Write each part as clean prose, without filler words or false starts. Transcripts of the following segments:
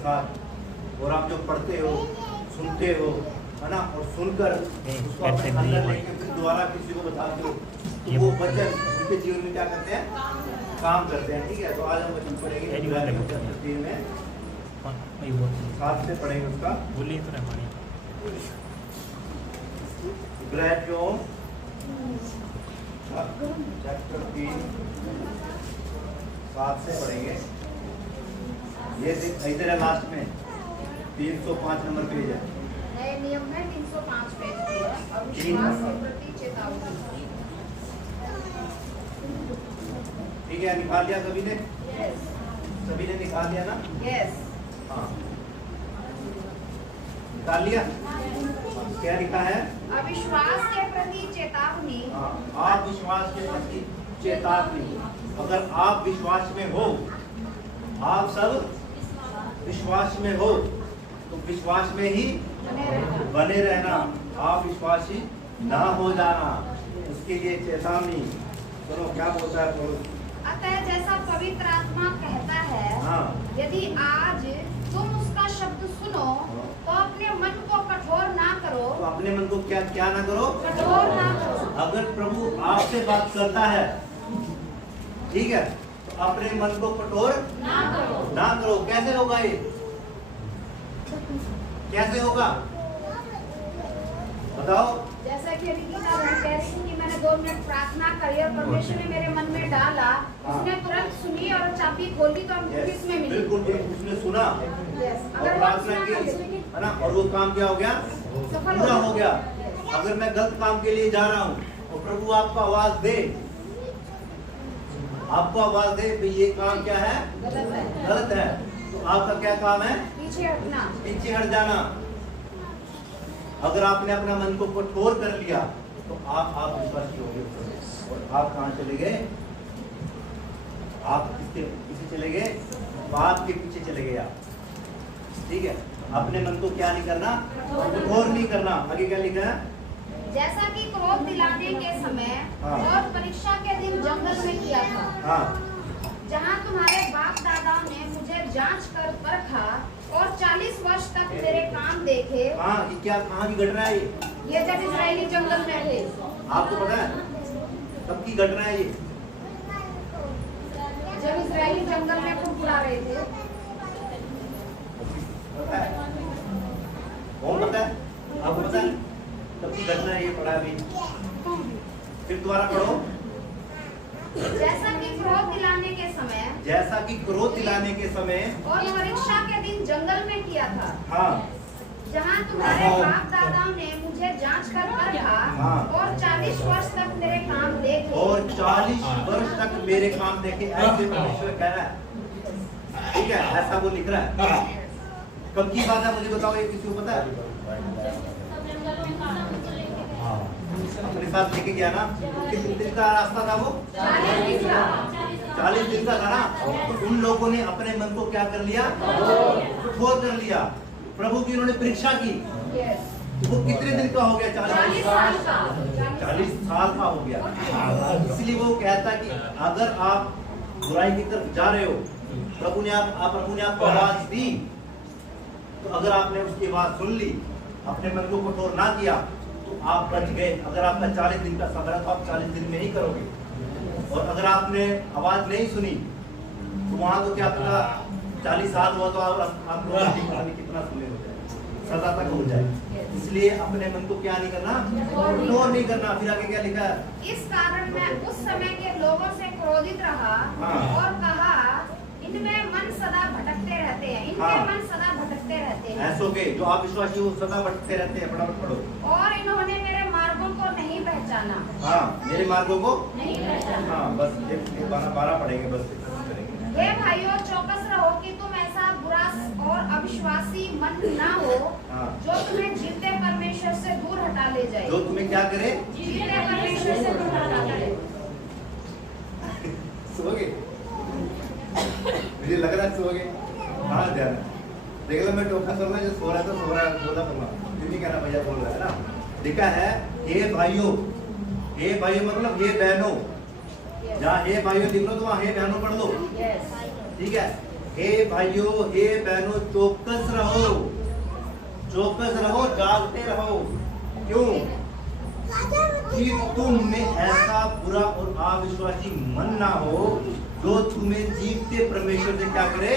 साथ, और आप जो पढ़ते हो, सुनते हो, है ना, और सुनकर उसको अपने अंदर लेके फिर दोबारा किसी को बताते हो, तो वो वचन उनके जीवन में क्या करते हैं, काम करते हैं। ठीक है, तो आज हम वचन पढ़ेंगे इब्रानियों 3 में, साथ से पढ़ेंगे उसका। बोलिए तो रहमानी इब्रानियों चैप्टर 3 7 से पढ़ेंगे। ये इधर है लास्ट में 305 नंबर पेज है। नए नियम में 305 पेज पे है, अविश्वास के प्रति चेतावनी। ठीक है, निकाल लिया सभी ने? यस सभी ने निकाल लिया ना? यस। हाँ, निकाल लिया। क्या लिखा है? अविश्वास के प्रति चेतावनी। हाँ, आप विश्वास के प्रति चेतावनी। अगर आप विश्वास में हो, आप सब विश्वास में हो, तो विश्वास में ही बने रहना, आप विश्वासी ना हो जाना, उसके लिए चेतावनी। सुनो क्या बोलता है पौलुस। अतः जैसा पवित्र आत्मा कहता है, हाँ, यदि आज तुम उसका शब्द सुनो तो अपने मन को कठोर ना करो। तो अपने मन को क्या क्या ना करो, कठोर ना करो। अगर प्रभु आपसे बात करता है, ठीक है, तो अपने मन को कठोर ना करो। ना करो। कैसे होगा ये? कैसे होगा बताओ? जैसा कि निकिता बहन कह रही थी कि मैंने 2 मिनट प्रार्थना करी और परमेश्वर ने मेरे मन में डाला, उसने तुरंत सुनी और चाबी खोली तो हमको Yes, किसमें मिली? बिल्कुल बिल्कुल, उसने सुना Yes, और अगर वो प्रार्थना सुना की, करते है ना, और वो काम क्या हो गया, सफल पूरा हो हो गया। अगर मैं गलत काम के लिए जा रहा हूँ और प्रभु आपको आवाज दे, आपको आवाज दे भी ये काम क्या है, गलत है, गलत है, तो आपका क्या काम है, पीछे हटना। पीछे हट जाना। अगर आपने अपना मन को कठोर कर लिया तो आप विश्वासी हो गए, और आप कहाँ चले गए, आप किसके पीछे चले गए, बात के पीछे चले गए आप। ठीक है, अपने मन को क्या नहीं करना, कठोर नहीं करना। आगे क्या लिखा है? जैसा कि क्रोध दिलाने के समय हाँ। और परीक्षा के दिन जंगल में किया था, हाँ, जहाँ तुम्हारे बाप दादाओं ने मुझे जांच कर परखा और 40 वर्ष तक मेरे काम देखे। हाँ, ये क्या कहाँ की घटना है ये जब इस्राएली जंगल में थे, आपको पता है कब की घटना है ये? जब इस्राएली जंगल में फुफुला रहे थे। पता है? कौन पता है? आपको पता है कब की घटना है ये? पढ़ा अभी, फिर दोबारा पढ़ो। जैसा कि क्रोध दिलाने के समय जैसा कि क्रोध दिलाने के समय और परीक्षा के दिन जंगल में किया था, हाँ, जहाँ तुम्हारे बाप दादाओं ने मुझे जांच कर परखा हाँ। और 40 वर्ष तक मेरे काम देखे। और 40 वर्ष तक मेरे काम देखे, ऐसे परमेश्वर कह रहा है। ठीक है, ऐसा वो लिख रहा है। कब की बात है मुझे बताओ, ये किसी को पता है? अपने साथ लेके गया ना, कितने दिन का रास्ता था वो? 40 दिन का था ना। तो उन लोगों ने अपने मन को क्या कर लिया, कठोर कर लिया। प्रभु की उन्होंने परीक्षा की। वो कितने दिन का हो गया? 40 साल का हो गया। इसलिए वो कहता कि अगर आप बुराई की तरफ जा रहे हो, प्रभु ने आपको आवाज दी, तो अगर आपने उसकी आवाज सुन ली, अपने मन को कठोर ना किया, तो आप बच गए। अगर आपका 40 दिन का सफर है तो आप 40 दिन में ही करोगे। और अगर आपने आवाज नहीं सुनी तो वहां तो क्या पता 40 साल हुआ तो आप लोग कितना सुने हो जाए, सजा तक हो जाए। इसलिए अपने मन को क्या नहीं करना, कठोर नहीं करना। फिर आगे क्या लिखा है? इस कारण मैं उस समय के लोगों से क्रोधित रहा हाँ। और कहा, इनमें मन सदा भटकते रहते हैं, इनके हाँ। मन सदा भटकते रहते हैं, ऐसों के जो आप विश्वासी हो सदा भटकते रहते हैं। फटाफट पढ़ो। और इन्होंने मेरे मार्गों को नहीं पहचाना। हाँ, मेरे मार्गों को नहीं पहचाना। हाँ, बस ये 12 पढ़ेंगे बस। हे भाइयों, चौकस रहो कि तुम ऐसा बुरा और अविश्वासी मन ना हो, हाँ। जो तुम्हें जीते परमेश्वर से दूर हटा ले जाए। जो तुम्हें क्या करे, जीते परमेश्वर से दूर हटा ले जाए। सोओगे? मुझे लग रहा है सोओगे। हाँ, ध्यान है। देख लो, मैं टोका कर रहा जो सो रहा है तो सो रहा है, बोला नहीं कहना, भैया बोल रहा है ना। लिखा है हे भाइयों, हे भाइयों मतलब हे बहनों। जहाँ हे भाइयों लिख लो तो वहाँ हे बहनों पढ़ लो। ठीक है, हे भाइयों, हे बहनों, चौकस रहो, जागते रहो। क्यों? कि तुम में ऐसा बुरा और अविश्वासी मन ना हो जो तुम्हें जीवते परमेश्वर से क्या करे,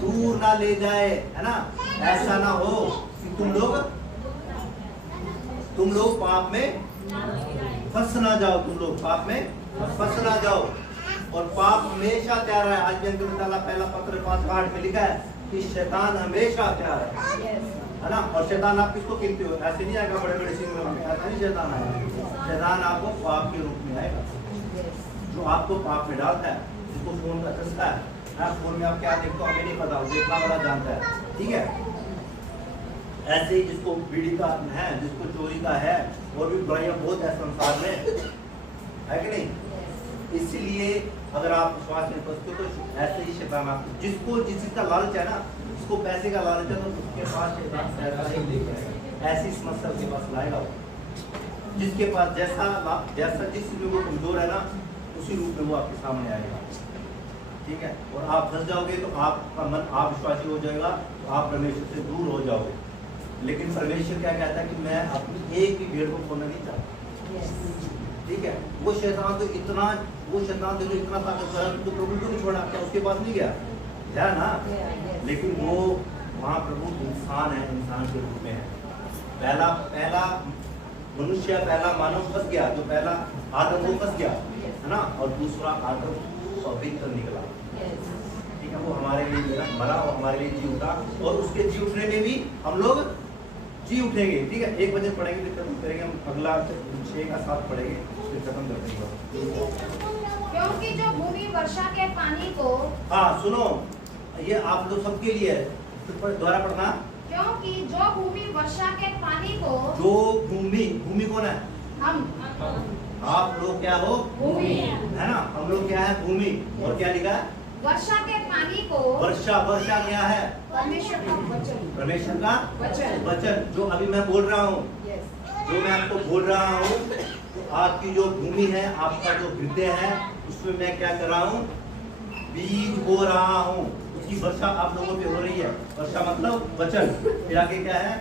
दूर ना ले जाए, है ना। ऐसा ना हो कि तुम लोग पाप में फंस ना जाओ, पाप में फंस ना जाओ। और पाप हमेशा तैयार है। आज पहला पत्र 5:8 में लिखा है कि शैतान हमेशा तैयार है ना। और शैतान आप किसको गिनते हो? ऐसे नहीं आएगा बड़े बड़े सिंह में, ऐसा नहीं शैतान आएगा। शैतान आपको पाप के रूप में आएगा, जो आपको पाप में डालता है, जिसको फोन का चस्का है। फोन में आप क्या देखते हो हमें नहीं पता, देखना वाला जानता है, ठीक है। ऐसे ही जिसको बीड़ी का है, जिसको चोरी का है, और भी बुराइयां बहुत है संसार में, है कि नहीं। इसलिए अगर आप विश्वास नहीं करते तो ऐसे ही शैतान आपको, जिसको जिस चीज का लालच है ना, जिसको पैसे का लालच है, तो उसके पास शैतान ऐसा ही लेके आएगा, ऐसी समस्या उसके पास लाएगा। जिसके पास जैसा जिस में वो कमजोर है ना, उसी रूप में वो आपके सामने आएगा, ठीक है। और आप फंस जाओगे तो आपका मन अविश्वासी हो जाएगा, तो आप परमेश्वर से दूर हो जाओगे। लेकिन परमेश्वर क्या कहता है कि मैं अपनी एक भी भेड़ को खोना नहीं चाहता, ठीक है। वो शैतान तो इतना ताकतवर है, तो प्रभु को नहीं छोड़ा, क्या उसके पास नहीं गया ना। लेकिन वो वहाँ प्रभु इंसान है, इंसान के रूप में है। पहला मनुष्य, पहला मानव फंस गया, जो पहला आदम वो फंस गया, है ना। और दूसरा आदम पवित्र निकला, ठीक है। वो हमारे लिए मरा और हमारे लिए जी उठा, और उसके जी उठने में भी हम लोग जी उठेंगे, ठीक है। एक वचन पढ़ेंगे फिर खत्म करेंगे, हम अगला 6 का 7 पढ़ेंगे फिर खत्म कर देंगे। क्योंकि जो भूमि वर्षा के पानी को, हाँ सुनो, ये आप लोग सबके लिए है, दोबारा पढ़ना। क्योंकि जो भूमि वर्षा के पानी को, जो भूमि कौन है? हम। आप लोग क्या हो? भूमि, है ना। हम लोग क्या है? भूमि। और क्या लिखा है? वर्षा के पानी को, वर्षा क्या है? परमेश्वर का वचन, परमेश्वर का वचन, जो अभी मैं बोल रहा हूँ, जो मैं आपको बोल रहा हूँ, तो आपकी जो भूमि है, आपका जो हृदय है, उसमें मैं क्या कर रहा हूँ? बीज बो रहा हूँ, उसकी वर्षा आप लोगों पे हो रही है। वर्षा मतलब वचन। फिर आगे क्या है?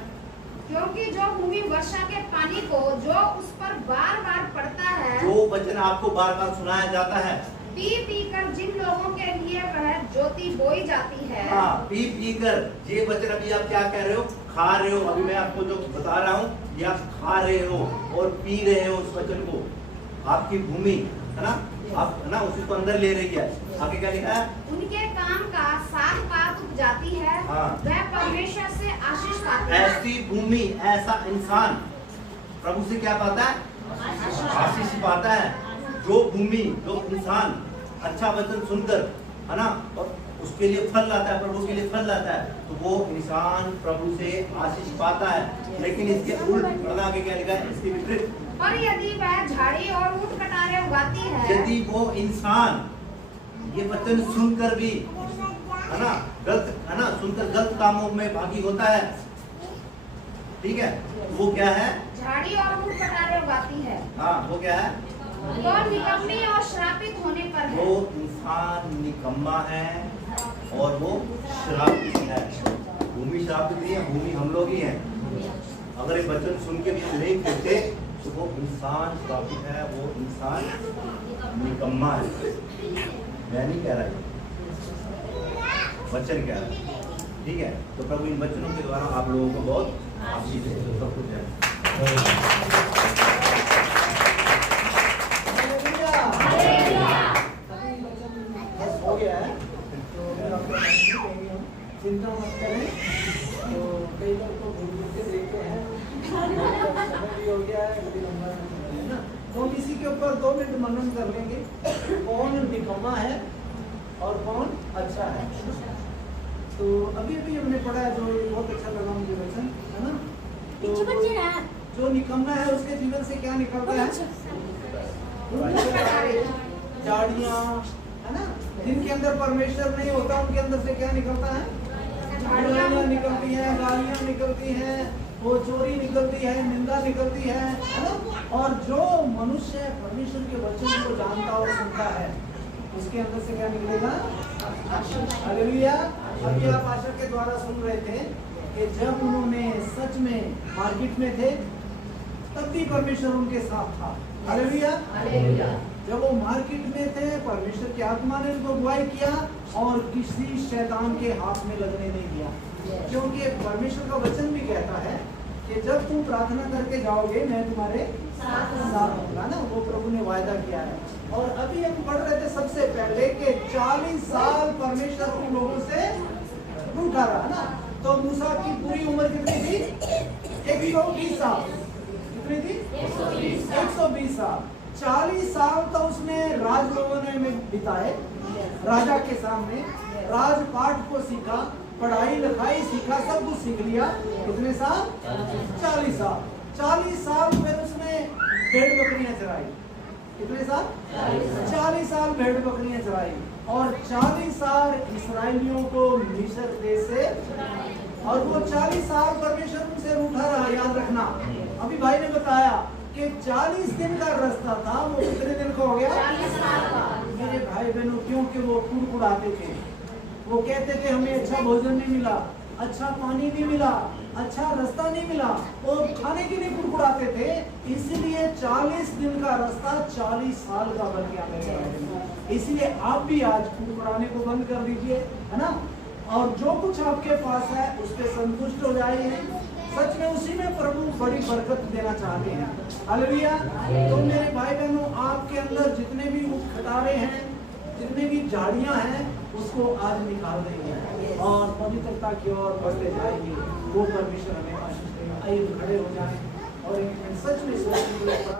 क्योंकि जो भूमि वर्षा के पानी को, जो उस पर बार बार पड़ता है, जो वचन आपको बार बार सुनाया जाता है, पी कर जिन लोगों के लिए वह ज्योति बोई जाती है। हाँ, पी कर, ये वचन अभी आप क्या कह रहे हो? खा रहे हो। अभी मैं आपको जो बता रहा हूँ, ये आप खा रहे हो और पी रहे हो उस वचन को। आपकी भूमि है ना, आप है ना, उसी को अंदर ले रही है। आगे क्या लिखा है? उनके काम का 7 पात उपजाती है, हाँ। वह परमेश्वर से आशीष पाता है। ऐसी भूमि, ऐसा इंसान प्रभु से क्या पाता है? आशीष पाता है। जो भूमि, जो इंसान अच्छा वचन सुनकर, है ना, और उसके लिए फल लाता है, प्रभु के लिए फल लाता है, तो वो इंसान प्रभु से आशीष पाता है। लेकिन इसके उल्ट पढ़ना के क्या लिखा है? इसके विपरीत। और यदि वह झाड़ी और ऊंट कटारे उगाती है, यदि वो इंसान ये वचन सुनकर भी, है ना, गलत, है ना, सुनकर गलत कामों में भागी होता है, ठीक है, वो क्या है? झाड़ी और ऊंट कटारे उगाती है। हाँ, वो क्या है? वो निकम्मी और श्रापित होने पर है। वो इंसान निकम्मा है और वो श्रापित है। भूमि श्रापित नहीं है, भूमि हम लोग ही हैं। अगर ये वचन सुन के भी नहीं फिरते तो वो इंसान श्रापित है, वो इंसान निकम्मा है। मैं नहीं कह रहा, वचन कह रहा है, ठीक है। तो प्रभु इन वचनों के द्वारा आप लोगों को बहुत आशीष दे, तो सब कुछ है। हो गया है, तो चिंता मत करें। तो कई लोग तो भूल के देखते हैं, समय भी हो गया है, कभी लंबा है ना। तो हम इसी के ऊपर 2 मिनट मनन कर लेंगे, कौन निकम्मा है और कौन अच्छा है। तो अभी हमने पढ़ा है, जो बहुत अच्छा लगा मुझे वचन, है ना। तो जो निकम्मा है उसके जीवन से क्या निकलता है? झाड़ियाँ, है ना, जिनके अंदर परमेश्वर नहीं होता, उनके अंदर से क्या निकलता है? झाड़ियाँ निकलती हैं, गालियाँ निकलती हैं, वो चोरी निकलती है, निंदा निकलती है ना। और जो मनुष्य परमेश्वर के वचन को जानता और सुनता है, उसके अंदर से क्या निकलेगा? हालेलुया। अभी आप आशा के द्वारा सुन रहे थे कि जब उन्होंने सच में मार्केट में थे तब भी परमेश्वर उनके साथ था। हालेलुया। जब वो मार्केट में थे परमेश्वर की आत्मा ने उनको अगुवाई किया और किसी शैतान के हाथ में लगने नहीं दिया, क्योंकि परमेश्वर का वचन भी कहता है कि जब तुम प्रार्थना करके जाओगे मैं तुम्हारे साथ होगा ना, वो प्रभु ने वायदा किया है। और अभी हम पढ़ रहे थे सबसे पहले कि 40 साल परमेश्वर उन लोगों से रूठा रहा ना। तो मूसा की पूरी उम्र कितनी थी? 120 साल। कितनी थी? 120 साल। 40 साल तो उसने राजभवन में बिताए, राजा के सामने राजपाठ को सीखा, पढ़ाई लिखाई सीखा, सब कुछ सीख लिया। कितने साल? 40 साल। 40 साल फिर उसने भेड़ बकरियां चराई। कितने साल? 40 साल भेड़ बकरियां चराई और 40 साल इस्राएलियों को मिस्र देश से, और वो 40 साल परमेश्वर उनसे रूठा रहा। याद रखना, अभी भाई ने बताया कि 40 दिन का रास्ता था, वो कितने दिन का हो गया? 40 साल का। मेरे भाई बहनों, क्योंकि वो कुड़कुड़ाते थे, वो कहते थे हमें अच्छा भोजन नहीं मिला, अच्छा पानी नहीं मिला, अच्छा रास्ता नहीं मिला, वो खाने के लिए कुड़कुड़ाते थे। इसलिए 40 दिन का रास्ता 40 साल का बन गया मेरे भाई। इसलिए आप भी आज कुड़कुड़ाने को बंद कर दीजिए, है ना, और जो कुछ आपके पास है उस पर संतुष्ट हो जाइए। सच में उसी में प्रभु बड़ी बरकत देना चाहते हैं। हालेलुया। तो मेरे भाई बहनों, आपके अंदर जितने भी खटारे हैं, जितने भी झाड़ियां हैं, उसको आज निकाल देंगे और पवित्रता की ओर बढ़ते जाएंगे। वो परमेश्वर हमें आशीष देगा। आइए खड़े हो जाएं और एक सच में